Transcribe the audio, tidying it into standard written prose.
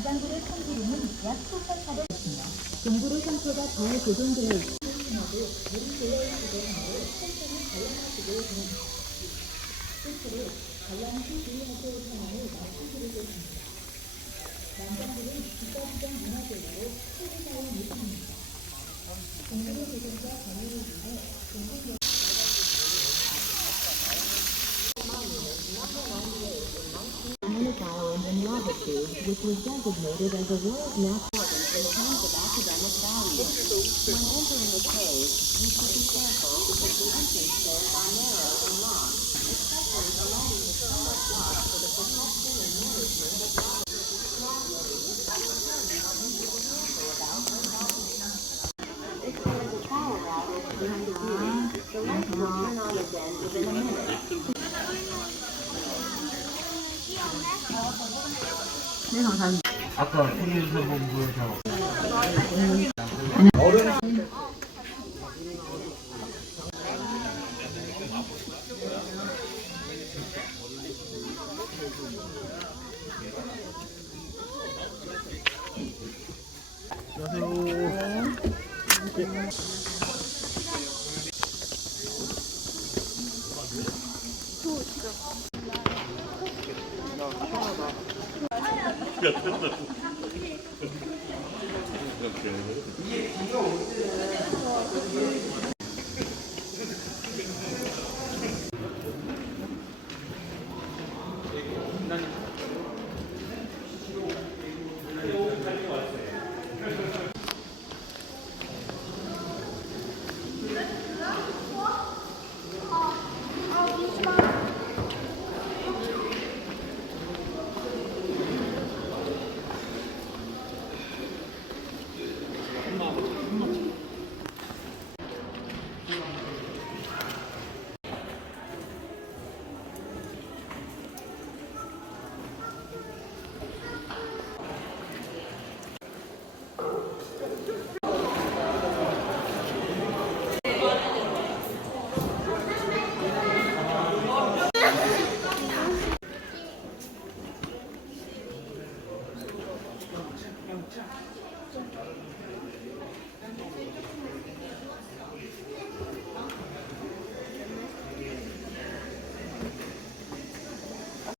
난장구의 참기름은 약 소선사를 했으며 동구의 상태가 잘 고정되어 있고 물이 되어있는 구간으로 천천히 갈라지고 있습니다. 끝으로 관람시 주의하실 상황을 말씀드리겠습니다. 난장구는 국가지정 문화재로 세계사의 유산입니다. 동구의 조정과 관리를 위해 동구 Island and lava tube, which was designated as a world natural in terms of academic value. When entering a cave, you should be careful because the entrance stairs are narrow and long, especially the lighting is somewhat blocked for the protection and management of lava. If there is a power outage during the viewing, the lights will turn on again within a minute. 네, 감사합니다. 아까 국민사본부에서 이게 비가 올 때는